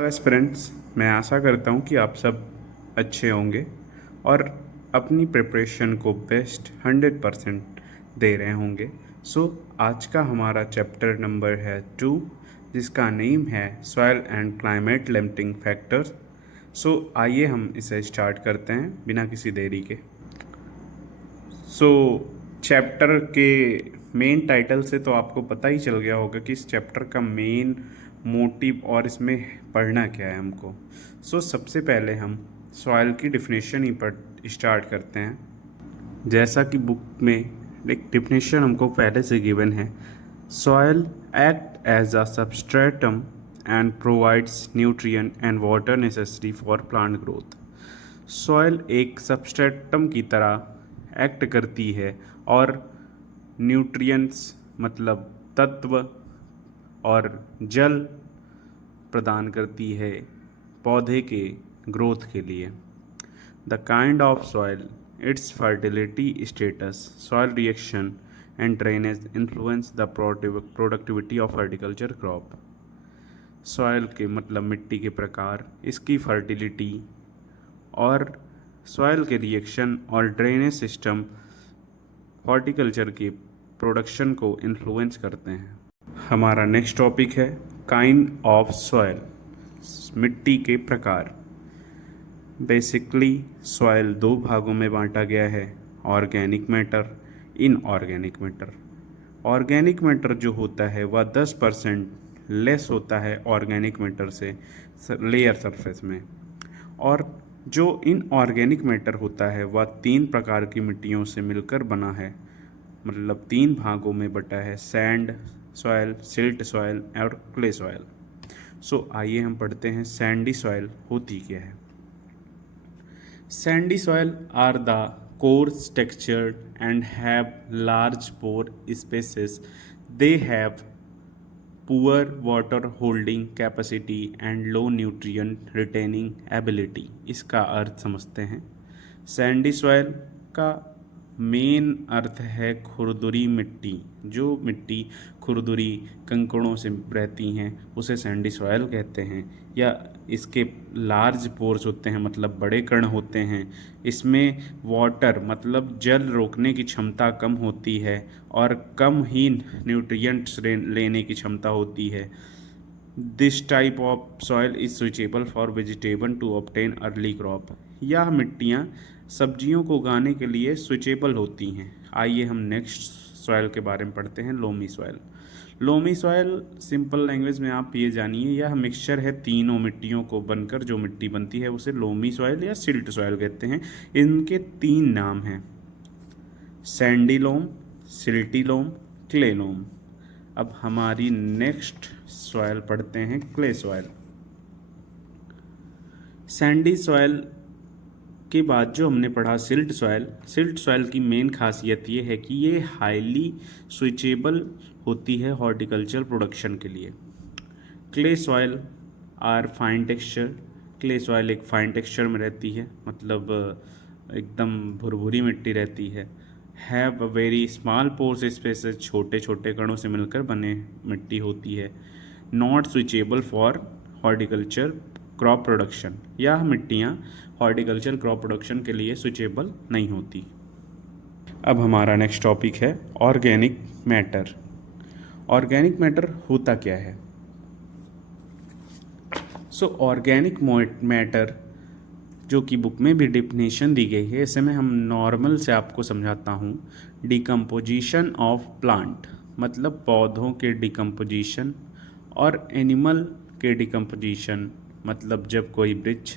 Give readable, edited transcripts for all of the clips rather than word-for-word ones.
तो एस्पिरेंट्स, मैं आशा करता हूँ कि आप सब अच्छे होंगे और अपनी प्रिपरेशन को बेस्ट 100% दे रहे होंगे। सो आज का हमारा चैप्टर नंबर है 2, जिसका नेम है soil and climate limiting factors. So आइए हम इसे स्टार्ट करते हैं बिना किसी देरी के। सो चैप्टर के मेन टाइटल से तो आपको पता ही चल गया होगा कि इस चैप्टर का मेन मोटिव और इसमें पढ़ना क्या है हमको। सबसे पहले हम सॉइल की डिफिनेशन ही पर स्टार्ट करते हैं। जैसा कि बुक में एक डिफिनेशन हमको पहले से गिवन है, soil act as a substratum and provides nutrient and water necessary for plant growth. Soil एक सबस्ट्रेटम की तरह एक्ट करती है और न्यूट्रिएंट्स मतलब तत्व और जल प्रदान करती है पौधे के ग्रोथ के लिए। The kind of soil, it's fertility status, soil reaction and drainage influence the productivity of horticulture crop. Soil के मतलब मिट्टी के प्रकार, इसकी फर्टिलिटी और सॉइल के रिएक्शन और ड्रेनेज सिस्टम हॉर्टिकल्चर के प्रोडक्शन को इन्फ्लुएंस करते हैं। हमारा नेक्स्ट टॉपिक है काइंड ऑफ सॉइल, मिट्टी के प्रकार। बेसिकली सॉइल दो भागों में बांटा गया है, organic matter, inorganic matter. Organic matter जो होता है वह 10% लेस होता है ऑर्गेनिक मैटर से लेयर सरफेस में, और जो इनऑर्गेनिक मैटर होता है वह 3 प्रकार की मिट्टियों से मिलकर बना है, मतलब 3 भागों में बटा है, सैंड सॉइल, सिल्ट सॉइल और क्ले सॉइल। आइए हम पढ़ते हैं सैंडी सॉइल होती क्या है। Sandy soil are the coarse textured and have large pore spaces. They have poor water holding capacity and low nutrient retaining ability। इसका अर्थ समझते हैं। सैंडी सॉइल का मेन अर्थ है खुरदुरी मिट्टी। जो मिट्टी खुरदुरी कंकड़ों से रहती हैं उसे सैंडी सॉइल कहते हैं, या इसके लार्ज पोर्स होते हैं मतलब बड़े कण होते हैं। इसमें वाटर मतलब जल रोकने की क्षमता कम होती है और कम ही न्यूट्रिएंट्स लेने की क्षमता होती है। This type of soil is suitable for vegetable to obtain early crop. यह मिट्टियाँ सब्जियों को उगाने के लिए स्विचेबल होती हैं। आइए हम नेक्स्ट सॉइल के बारे में पढ़ते हैं, loamy soil. Loamy soil simple language में आप ये जानिए, यह मिक्सचर है तीनों मिट्टियों को बनकर जो मिट्टी बनती है उसे लोमी सॉइल या सिल्ट सॉइल कहते हैं। इनके 3 नाम हैं, सैंडी लोम, सिल्टी लोम, क्ले लोम। अब हमारी नेक्स्ट सॉइल पढ़ते हैं, क्ले सॉइल। सैंडी सॉइल के बाद जो हमने पढ़ा सिल्ट सॉइल। सिल्ट सॉइल की मेन खासियत ये है कि ये हाईली स्विचेबल होती है हॉर्टिकल्चर प्रोडक्शन के लिए। Clay soil are fine texture. Clay soil एक फाइन टेक्सचर में रहती है, मतलब एकदम भुरभुरी मिट्टी रहती है। Have a very small pores spaces, छोटे छोटे कणों से मिलकर बने मिट्टी होती है। Not switchable for horticulture crop production. यह मिट्टियाँ हॉर्टिकल्चर क्रॉप प्रोडक्शन के लिए स्विचेबल नहीं होती। अब हमारा नेक्स्ट टॉपिक है ऑर्गेनिक मैटर। ऑर्गेनिक मैटर होता क्या है? ऑर्गेनिक मैटर जो कि बुक में भी डिफिनेशन दी गई है, इसे मैं हम नॉर्मल से आपको समझाता हूँ। डिकम्पोजिशन ऑफ प्लांट मतलब पौधों के डिकम्पोजिशन, और एनिमल के डिकम्पोजिशन मतलब जब कोई वृक्ष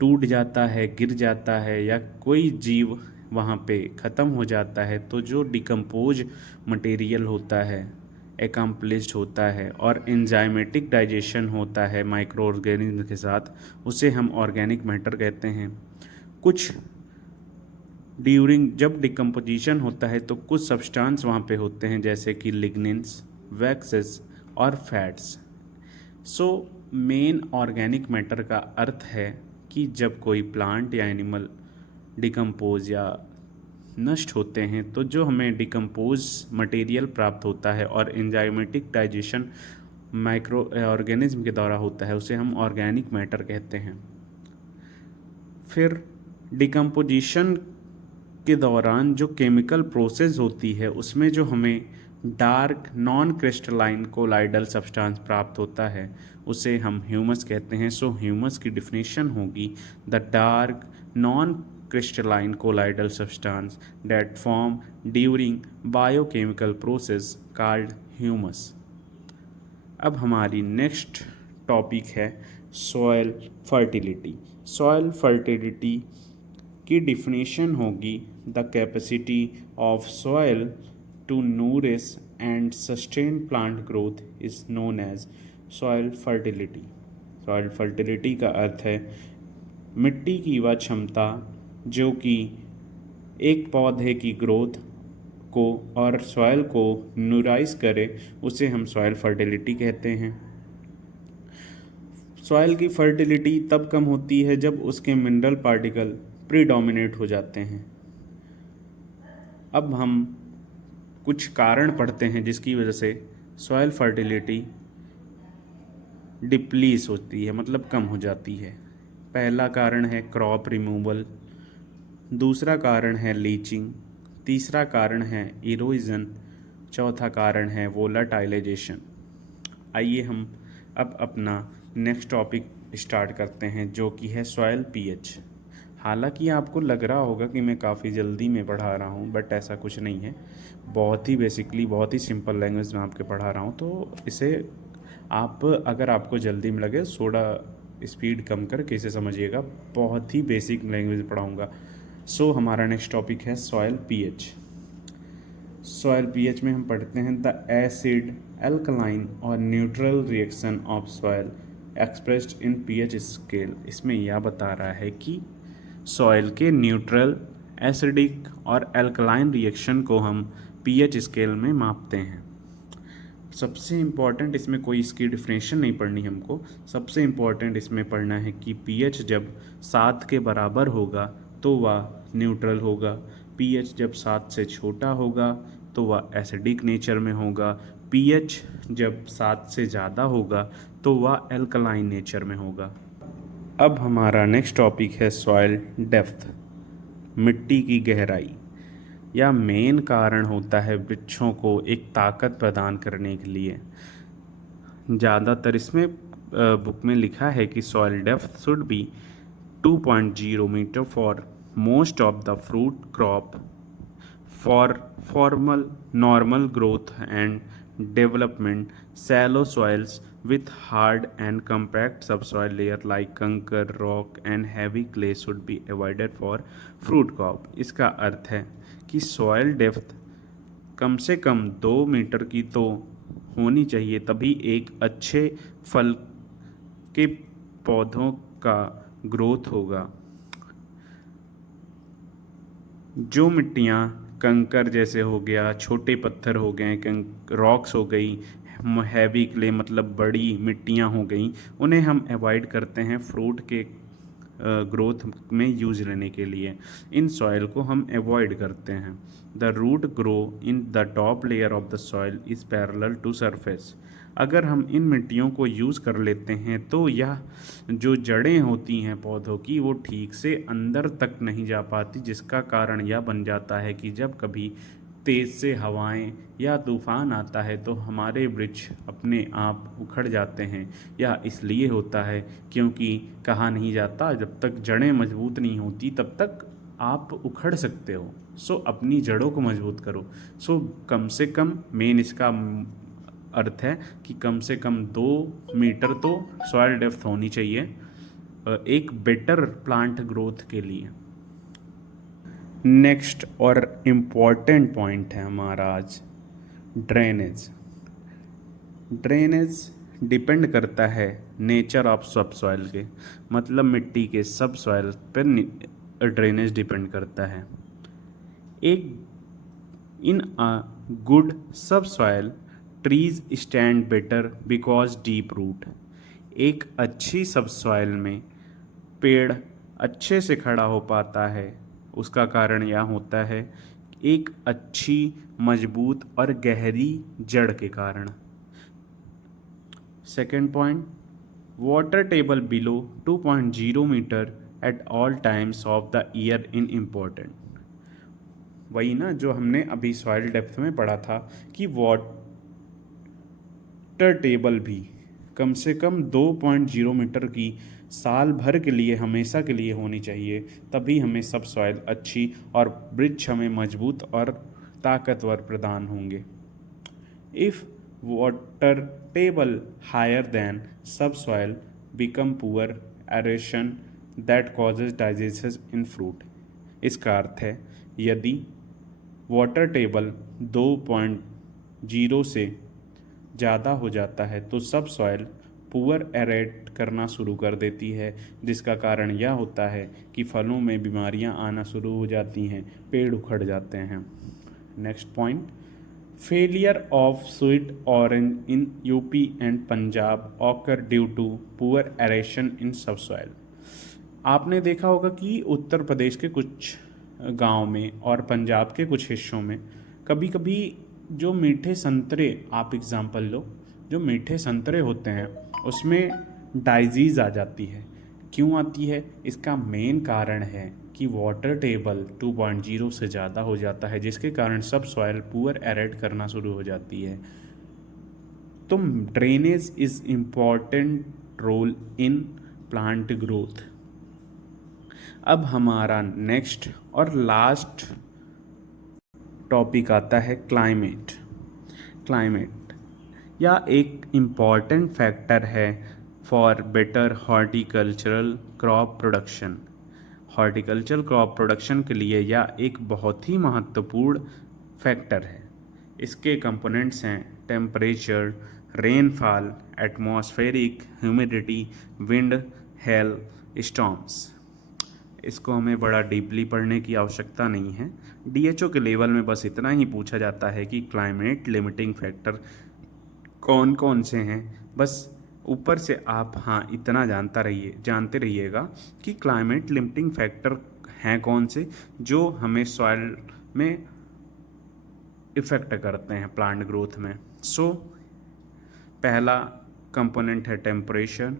टूट जाता है, गिर जाता है, या कोई जीव वहाँ पे ख़त्म हो जाता है, तो जो डिकम्पोज मटेरियल होता है एकम्प्लिश्ड होता है और एंजाइमेटिक डाइजेशन होता है माइक्रो ऑर्गेनिज्म के साथ, उसे हम ऑर्गेनिक मैटर कहते हैं। कुछ ड्यूरिंग जब डिकम्पोजिशन होता है तो कुछ सब्सटेंस वहाँ पे होते हैं, जैसे कि लिग्निन्स, वैक्सेस और फैट्स। मेन ऑर्गेनिक मैटर का अर्थ है कि जब कोई प्लांट या एनिमल डिकम्पोज या नष्ट होते हैं तो जो हमें डिकम्पोज मटेरियल प्राप्त होता है और एंजाइमेटिक डाइजेशन माइक्रो ऑर्गेनिज्म के द्वारा होता है उसे हम ऑर्गेनिक मैटर कहते हैं। फिर डिकम्पोजिशन के दौरान जो केमिकल प्रोसेस होती है उसमें जो हमें dark non crystalline colloidal substance प्राप्त होता है उसे हम ह्यूमस कहते हैं। सो ह्यूमस की डिफिनीशन होगी the dark non crystalline colloidal substance that form during biochemical process called humus. अब हमारी नेक्स्ट टॉपिक है सॉयल फर्टिलिटी। सॉयल फर्टिलिटी की डिफिनीशन होगी the capacity of soil to nourish and sustain plant growth is known as soil fertility. Soil fertility का अर्थ है मिट्टी की वह क्षमता जो कि एक पौधे की ग्रोथ को और सॉयल को न्यूराइज करे, उसे हम सॉयल फर्टिलिटी कहते हैं। सॉयल की फर्टिलिटी तब कम होती है जब उसके मिनरल पार्टिकल प्रीडोमिनेट हो जाते हैं। अब हम कुछ कारण पढ़ते हैं जिसकी वजह से सॉयल फर्टिलिटी डिप्लीस होती है, मतलब कम हो जाती है। पहला कारण है क्रॉप रिमूवल, दूसरा कारण है लीचिंग, तीसरा कारण है इरोजन, चौथा कारण है वोलाटाइलाइजेशन। आइए हम अब अपना नेक्स्ट टॉपिक स्टार्ट करते हैं जो कि है सॉयल पीएच। हालांकि आपको लग रहा होगा कि मैं काफ़ी जल्दी में पढ़ा रहा हूँ, बट ऐसा कुछ नहीं है। बहुत ही बेसिकली बहुत ही सिंपल लैंग्वेज में आपके पढ़ा रहा हूँ, तो इसे आप अगर आपको जल्दी में लगे थोड़ा स्पीड कम करके इसे समझिएगा। बहुत ही बेसिक लैंग्वेज पढ़ाऊँगा। सो हमारा नेक्स्ट टॉपिक है सॉयल पीएच। सॉयल पीएच में हम पढ़ते हैं द एसिड एल्कलाइन और neutral reaction of soil expressed in pH scale. इसमें यह बता रहा है कि सॉयल के न्यूट्रल, एसिडिक और एल्कलाइन रिएक्शन को हम पीएच स्केल में मापते हैं। सबसे इम्पॉर्टेंट इसमें कोई इसकी डिफिनेशन नहीं पढ़नी हमको, सबसे इम्पॉर्टेंट इसमें पढ़ना है कि पीएच जब 7 के बराबर होगा तो वह न्यूट्रल होगा, पीएच जब 7 से छोटा होगा तो वह एसिडिक नेचर में होगा, पीएच जब 7 से ज़्यादा होगा तो वह एल्कलाइन नेचर में होगा। अब हमारा नेक्स्ट टॉपिक है सॉयल डेप्थ, मिट्टी की गहराई। यह मेन कारण होता है वृक्षों को एक ताकत प्रदान करने के लिए। ज़्यादातर इसमें बुक में लिखा है कि soil depth should be 2.0 metre for most of the fruit crop for formal normal growth and development. Shallow soils with hard and compact subsoil layer like कंकर, rock and heavy clay should be avoided for fruit crop। इसका अर्थ है कि soil depth कम से कम 2 metre की तो होनी चाहिए, तभी एक अच्छे फल के पौधों का ग्रोथ होगा। जो मिट्टियाँ कंकर जैसे हो गया, छोटे पत्थर हो गए, रॉक्स हो गई, हैवी क्ले मतलब बड़ी मिट्टियाँ हो गई, उन्हें हम अवॉइड करते हैं फ्रूट के ग्रोथ में यूज लेने के लिए। इन सॉइल को हम अवॉइड करते हैं। The root grow in the top layer of the soil is parallel to surface. अगर हम इन मिट्टियों को यूज़ कर लेते हैं तो यह जो जड़ें होती हैं पौधों की वो ठीक से अंदर तक नहीं जा पाती, जिसका कारण यह बन जाता है कि जब कभी तेज़ से हवाएं या तूफ़ान आता है तो हमारे वृक्ष अपने आप उखड़ जाते हैं। यह इसलिए होता है क्योंकि कहा नहीं जाता जब तक जड़ें मजबूत नहीं होती तब तक आप उखड़ सकते हो। सो अपनी जड़ों को मजबूत करो। सो कम से कम मेन इसका अर्थ है कि कम से कम 2 मीटर तो सॉइल डेप्थ होनी चाहिए एक बेटर प्लांट ग्रोथ के लिए। नेक्स्ट और इम्पॉर्टेंट पॉइंट है हमारा आज ड्रेनेज। ड्रेनेज डिपेंड करता है नेचर ऑफ सब सॉइल के, मतलब मिट्टी के सब सॉइल पर ड्रेनेज डिपेंड करता है। एक in a good sub soil trees stand better because deep root. एक अच्छी सब सॉइल में पेड़ अच्छे से खड़ा हो पाता है, उसका कारण यह होता है एक अच्छी मजबूत और गहरी जड़ के कारण। Second point, water table below 2.0 metre at all times of the year in important. वही ना जो हमने अभी सॉइल डेप्थ में पढ़ा था कि वाटर टेबल भी कम से कम 2.0 मीटर की साल भर के लिए हमेशा के लिए होनी चाहिए, तभी हमें सब सॉइल अच्छी और वृक्ष हमें मजबूत और ताकतवर प्रदान होंगे। If water table higher then subsoil become poor aeration that causes digestion in fruit. इसका अर्थ है यदि वाटर टेबल 2.0 से ज़्यादा हो जाता है तो सब सॉइल पुअर एरेट करना शुरू कर देती है, जिसका कारण यह होता है कि फलों में बीमारियां आना शुरू हो जाती हैं, पेड़ उखड़ जाते हैं। Next point, failure of sweet orange in UP and Punjab occur due to poor aeration in subsoil. आपने देखा होगा कि उत्तर प्रदेश के कुछ गांव में और पंजाब के कुछ हिस्सों में कभी कभी जो मीठे संतरे, आप एग्जांपल लो, जो मीठे संतरे होते हैं उसमें डाइजीज़ आ जाती है। क्यों आती है? इसका मेन कारण है कि वाटर टेबल 2.0 से ज़्यादा हो जाता है, जिसके कारण सब सॉइल पुअर एरेट करना शुरू हो जाती है। तो drainage is important role in plant growth. अब हमारा नेक्स्ट और लास्ट टॉपिक आता है क्लाइमेट। क्लाइमेट या एक इम्पॉर्टेंट फैक्टर है for better horticultural crop production. Horticultural crop production के लिए यह एक बहुत ही महत्वपूर्ण फैक्टर है। इसके कंपोनेंट्स हैं temperature, rainfall, atmospheric humidity, wind, hello, storms. इसको हमें बड़ा डीपली पढ़ने की आवश्यकता नहीं है। डीएचओ के लेवल में बस इतना ही पूछा जाता है कि क्लाइमेट लिमिटिंग फैक्टर कौन कौन से हैं, बस ऊपर से आप हाँ इतना जानते रहिएगा कि क्लाइमेट लिमिटिंग फैक्टर हैं कौन से जो हमें सॉइल में इफ़ेक्ट करते हैं प्लांट ग्रोथ में। पहला कंपोनेंट है टेम्परेचर,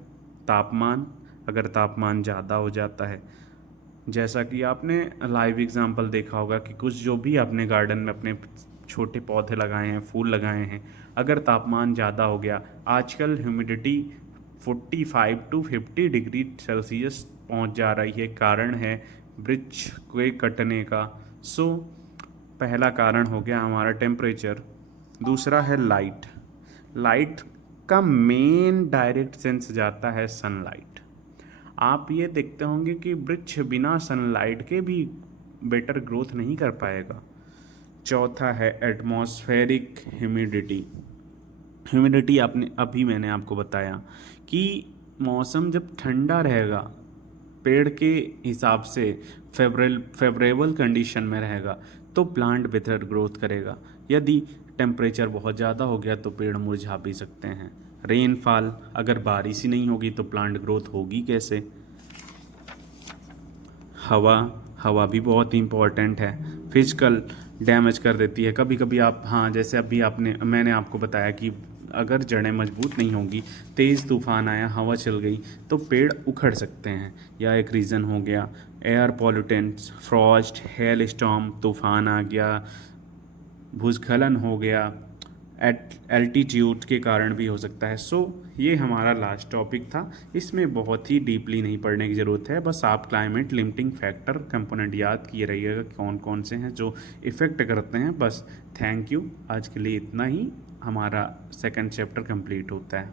तापमान। अगर तापमान ज़्यादा हो जाता है, जैसा कि आपने लाइव एग्जांपल देखा होगा कि कुछ जो भी आपने गार्डन में अपने छोटे पौधे लगाए हैं, फूल लगाए हैं, अगर तापमान ज़्यादा हो गया, आजकल ह्यूमिडिटी 45 to 50 डिग्री सेल्सियस पहुंच जा रही है, कारण है वृक्ष के कटने का। पहला कारण हो गया हमारा टेम्परेचर। दूसरा है लाइट। लाइट का मेन डायरेक्ट सेंस जाता है सनलाइट। आप ये देखते होंगे कि वृक्ष बिना सनलाइट के भी बेटर ग्रोथ नहीं कर पाएगा। चौथा है एटमॉस्फेरिक ह्यूमिडिटी। मैंने आपको बताया कि मौसम जब ठंडा रहेगा, पेड़ के हिसाब से फेवरेबल कंडीशन में रहेगा तो प्लांट बेहतर ग्रोथ करेगा। यदि टेम्परेचर बहुत ज़्यादा हो गया तो पेड़ मुरझा भी सकते हैं। रेनफॉल, अगर बारिश ही नहीं होगी तो प्लांट ग्रोथ होगी कैसे। हवा भी बहुत इंपॉर्टेंट है, फिजिकल डैमेज कर देती है कभी कभी। आप हाँ जैसे अभी मैंने आपको बताया कि अगर जड़ें मजबूत नहीं होंगी, तेज़ तूफान आया, हवा चल गई तो पेड़ उखड़ सकते हैं। या एक रीज़न हो गया air pollutants, Frost, hello storm, तूफान आ गया, भूस्खलन हो गया, एल्टीट्यूड के कारण भी हो सकता है। ये हमारा लास्ट टॉपिक था। इसमें बहुत ही डीपली नहीं पढ़ने की ज़रूरत है, बस आप क्लाइमेट लिमिटिंग फैक्टर कंपोनेंट याद किए रहिएगा कौन कौन से हैं जो इफ़ेक्ट करते हैं। बस थैंक यू, आज के लिए इतना ही। हमारा सेकंड चैप्टर कंप्लीट होता है।